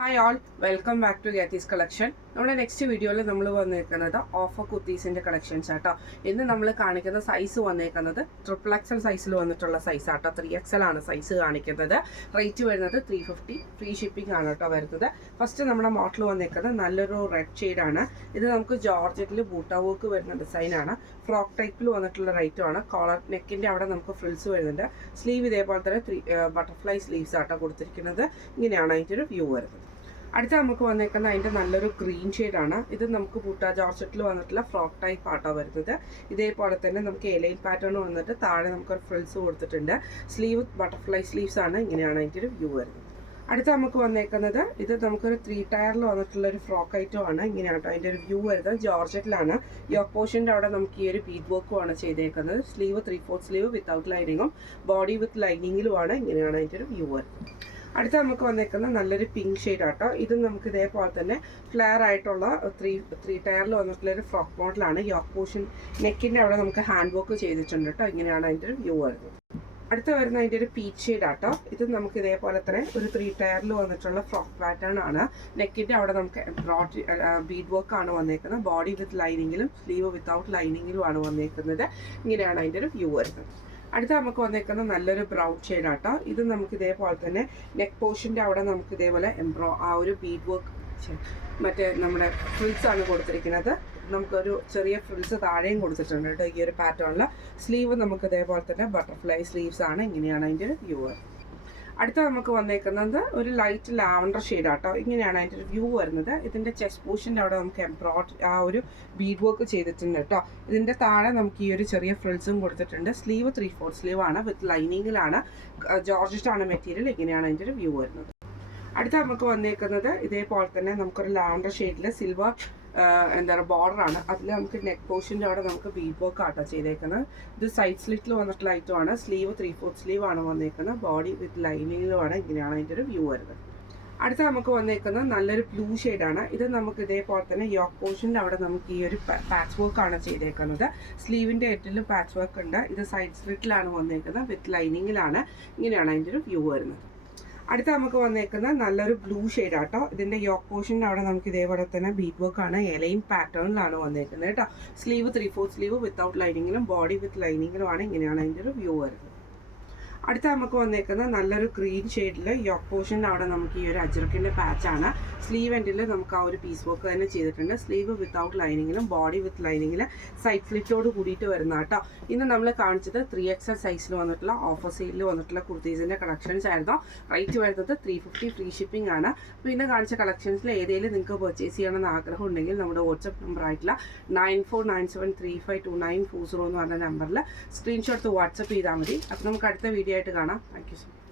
Hi all, welcome back to ഗാത്തീസ് collection. നമ്മുടെ next വീഡിയോയിൽ നമ്മൾ വന്നിരിക്കുന്നത് ഓഫർ കുർത്തീസിൻ്റെ കളക്ഷൻസ് ആട്ടോ. ഇന്ന് നമ്മൾ കാണിക്കുന്ന സൈസ് വന്നേക്കുന്നത് XXL സൈസിൽ വന്നിട്ടുള്ള സൈസ് ആട്ടോ. 3XL ആണ് സൈസ് കാണിക്കുന്നത്. റേറ്റ് വരുന്നത് 350, ഫ്രീ ഷിപ്പിംഗ് ആണ് കേട്ടോ വരുന്നത്. ഫസ്റ്റ് നമ്മുടെ മോഡൽ വന്നേക്കുന്നത് നല്ലൊരു റെഡ് ഷെയ്ഡാണ്. ഇത് നമുക്ക് ജോർജറ്റിൽ ബൂട്ട വർക്ക് വരുന്ന ഡിസൈനാണ്. ഫ്രോക്ക് ടൈപ്പിൽ വന്നിട്ടുള്ള റൈറ്റുമാണ്. കോളർ നെക്കിൻ്റെ അവിടെ നമുക്ക് ഫ്രിൽസ് വരുന്നുണ്ട്. സ്ലീവ് ഇതേപോലെ തന്നെ ബട്ടർഫ്ലൈ സ്ലീവ്സ് ആട്ടോ കൊടുത്തിരിക്കുന്നത്. ഇങ്ങനെയാണ് അതിൻ്റെ ഒരു വ്യൂ വരുന്നത്. അടുത്ത നമുക്ക് വന്നേക്കുന്ന അതിൻ്റെ നല്ലൊരു ഗ്രീൻ ഷെയ്ഡാണ്. ഇത് നമുക്ക് ബൂട്ട ജോർജറ്റിൽ വന്നിട്ടുള്ള ഫ്രോക്ക് ടൈപ്പ് ആട്ടോ വരുന്നത്. ഇതേപോലെ തന്നെ നമുക്ക് എലൈൻ പാറ്റേൺ വന്നിട്ട് താഴെ നമുക്കൊരു ഫ്രിൽസ് കൊടുത്തിട്ടുണ്ട്. സ്ലീവ് ബട്ടർഫ്ലൈ സ്ലീവ്സ് ആണ്. ഇങ്ങനെയാണ് അതിൻ്റെ ഒരു വ്യൂ വരുന്നത്. അടുത്ത നമുക്ക് വന്നേക്കുന്നത് ഇത് നമുക്കൊരു 3 ടയറിൽ വന്നിട്ടുള്ള ഒരു ഫ്രോക്ക് ഐറ്റം ആണ്. ഇങ്ങനെയാട്ടോ അതിൻ്റെ ഒരു വ്യൂ വരുന്നത്. ജോർജറ്റിലാണ്. യോക്ക് പോർഷൻ്റെ അവിടെ നമുക്ക് ഈ ഒരു ബീഡ് വർക്കുമാണ് ചെയ്തേക്കുന്നത്. സ്ലീവ് 3/4 സ്ലീവ് വിത്തൗട്ട് ലൈനിങ്ങും ബോഡി വിത്ത് ലൈനിങ്ങിലുമാണ്. ഇങ്ങനെയാണ് അതിൻ്റെ ഒരു വ്യൂ വരുന്നത്. അടുത്ത നമുക്ക് വന്നേക്കുന്ന നല്ലൊരു പിങ്ക് ഷെയ്ഡ് ആട്ടോ. ഇത് നമുക്ക് ഇതേപോലെ തന്നെ ഫ്ലെയർ ആയിട്ടുള്ള ത്രീ ടയറിൽ വന്നിട്ടുള്ള ഒരു ഫ്രോക്ക് മോഡലാണ്. യോക്ക് പോർഷൻ നെക്കിൻ്റെ അവിടെ നമുക്ക് ഹാൻഡ് വർക്ക് ചെയ്തിട്ടുണ്ട് കേട്ടോ. ഇങ്ങനെയാണ് അതിൻ്റെ ഒരു വ്യൂ വരുന്നത്. അടുത്ത വരുന്ന അതിൻ്റെ ഒരു പീച്ച് ഷെയ്ഡ് ആട്ടോ. ഇത് നമുക്ക് ഇതേപോലെ തന്നെ ഒരു 3 ടയറിൽ വന്നിട്ടുള്ള ഫ്രോക്ക് പാറ്റേൺ ആണ്. നെക്കിൻ്റെ അവിടെ നമുക്ക് ബീഡ് വർക്ക് ആണ് വന്നേക്കുന്നത്. ബോഡി വിത്ത് ലൈനിങ്ങിലും സ്ലീവ് വിത്തൗട്ട് ലൈനിങ്ങിലും ആണ് വന്നേക്കുന്നത്. ഇങ്ങനെയാണ് അതിൻ്റെ ഒരു വ്യൂ വരുന്നത്. അടുത്ത നമുക്ക് വന്നേക്കുന്ന നല്ലൊരു ബ്രൗൺ ഷെയ്ഡ് ആട്ടോ. ഇത് നമുക്ക് ഇതേപോലെ തന്നെ നെക്ക് പോർഷൻ്റെ അവിടെ നമുക്ക് ഇതേപോലെ ആ ഒരു ബീഡ് വർക്ക് മറ്റേ നമ്മുടെ ഫ്രിൽസ് ആണ് കൊടുത്തിരിക്കുന്നത്. നമുക്കൊരു ചെറിയ ഫ്രിൽസ് താഴെയും കൊടുത്തിട്ടുണ്ട് കേട്ടോ ഈ ഒരു പാറ്റേണിൽ. സ്ലീവ് നമുക്ക് ഇതേപോലെ തന്നെ ബട്ടർഫ്ലൈ സ്ലീവ്സ് ആണ്. ഇങ്ങനെയാണ് അതിൻ്റെ ഒരു വ്യൂ. അടുത്ത നമുക്ക് വന്നേക്കുന്നത് ഒരു ലൈറ്റ് ലാവൻഡർ ഷെയ്ഡ് ആട്ടോ. ഇങ്ങനെയാണ് അതിൻ്റെ ഒരു വ്യൂ വരുന്നത്. ഇതിൻ്റെ ചെസ്റ്റ് പോർഷൻ്റെ അവിടെ നമുക്ക് ആ ഒരു ബീഡ് വർക്ക് ചെയ്തിട്ടുണ്ട് കേട്ടോ. ഇതിൻ്റെ താഴെ നമുക്ക് ഈ ഒരു ചെറിയ ഫ്രിൽസും കൊടുത്തിട്ടുണ്ട്. സ്ലീവ് 3/4 സ്ലീവ് ആണ്. വിത്ത് ലൈനിങ്ങിലാണ്. ജോർജറ്റാണ് മെറ്റീരിയൽ. ഇങ്ങനെയാണ് അതിൻ്റെ ഒരു വ്യൂ വരുന്നത്. അടുത്ത നമുക്ക് വന്നേക്കുന്നത് ഇതേപോലെ തന്നെ നമുക്കൊരു ലാവൻഡർ ഷെയ്ഡിൽ സിൽവർ ബോർഡറാണ്. അതിൽ നമുക്ക് നെക്ക് പോർഷൻ്റെ അവിടെ നമുക്ക് ബീഡ് വർക്ക് ആട്ടോ ചെയ്തേക്കുന്നത്. ഇത് സൈഡ് സ്ലിറ്റിൽ വന്നിട്ടുള്ള ഐറ്റമാണ്. സ്ലീവ് 3/4 സ്ലീവ് ആണ് വന്നേക്കുന്നത്. ബോഡി വിത്ത് ലൈനിങ്ങിലുമാണ്. ഇങ്ങനെയാണ് അതിൻ്റെ ഒരു വ്യൂ വരുന്നത്. അടുത്ത നമുക്ക് വന്നേക്കുന്നത് നല്ലൊരു ബ്ലൂ ഷെയ്ഡാണ്. ഇത് നമുക്ക് ഇതേപോലെ തന്നെ യോക്ക് പോർഷൻ്റെ അവിടെ നമുക്ക് ഈ ഒരു പാച്ച് വർക്ക് ആണ് ചെയ്തേക്കുന്നത്. സ്ലീവിൻ്റെ എറ്റിലും പാച്ച് വർക്ക് ഉണ്ട്. ഇത് സൈഡ് സ്ലിറ്റിലാണ് വന്നേക്കുന്നത്. വിത്ത് ലൈനിങ്ങിലാണ്. ഇങ്ങനെയാണ് അതിൻ്റെ ഒരു വ്യൂ വരുന്നത്. അടുത്ത നമുക്ക് വന്നേക്കുന്ന നല്ലൊരു ബ്ലൂ ഷെയ്ഡ് ആട്ടോ. ഇതിൻ്റെ യോക്ക് പോർഷൻ്റെ അവിടെ നമുക്ക് ഇതേപോലെ തന്നെ ബീഡ് വർക്ക് ആണ്. എലൈൻ പാറ്റേണിലാണ് വന്നേക്കുന്നത് കേട്ടോ. സ്ലീവ് 3/4 സ്ലീവ് വിത്തൗട്ട് ലൈനിങ്ങിലും ബോഡി വിത്ത് ലൈനിങ്ങിലുമാണ്. ഇങ്ങനെയാണ് അതിൻ്റെ ഒരു വ്യൂ വരുന്നത്. അടുത്ത നമുക്ക് വന്നേക്കുന്ന നല്ലൊരു ഗ്രീൻ ഷെയ്ഡിൽ യോക്ക് പോർഷൻ്റെ അവിടെ നമുക്ക് ഈ ഒരു അജ്രക്കിൻ്റെ പാച്ചാണ്. സ്ലീവ് എൻഡിൽ നമുക്ക് ആ ഒരു പീസ് വർക്ക് തന്നെ ചെയ്തിട്ടുണ്ട്. സ്ലീവ് വിത്തൗട്ട് ലൈനിങ്ങിലും ബോഡി വിത്ത് ലൈനിങ്ങിൽ സൈഡ് സ്ലിറ്റോട് കൂടിയിട്ട് വരുന്ന കേട്ടോ. ഇന്ന് നമ്മൾ കാണിച്ചത് 3XL സൈസിൽ വന്നിട്ടുള്ള ഓഫർ സെയിലിൽ വന്നിട്ടുള്ള കുർത്തീസിൻ്റെ കളക്ഷൻസ് ആയിരുന്നു. റേറ്റ് വരുന്നത് 350, ഫ്രീ ഷിപ്പിംഗ് ആണ്. അപ്പോൾ ഇന്ന് കാണിച്ച കളക്ഷൻസിൽ ഏതെങ്കിലും നിങ്ങൾക്ക് പർച്ചേസ് ചെയ്യണമെന്ന് ആഗ്രഹം ഉണ്ടെങ്കിൽ നമ്മുടെ വാട്സപ്പ് നമ്പർ ആയിട്ടുള്ള 9497352940 എന്ന് പറഞ്ഞ നമ്പറിൽ സ്ക്രീൻഷോട്ട് വാട്സപ്പ് ചെയ്താൽ മതി. അപ്പോൾ നമുക്ക് അടുത്ത വീഡിയോ ആയിട്ട് കാണാം. Thank you so much.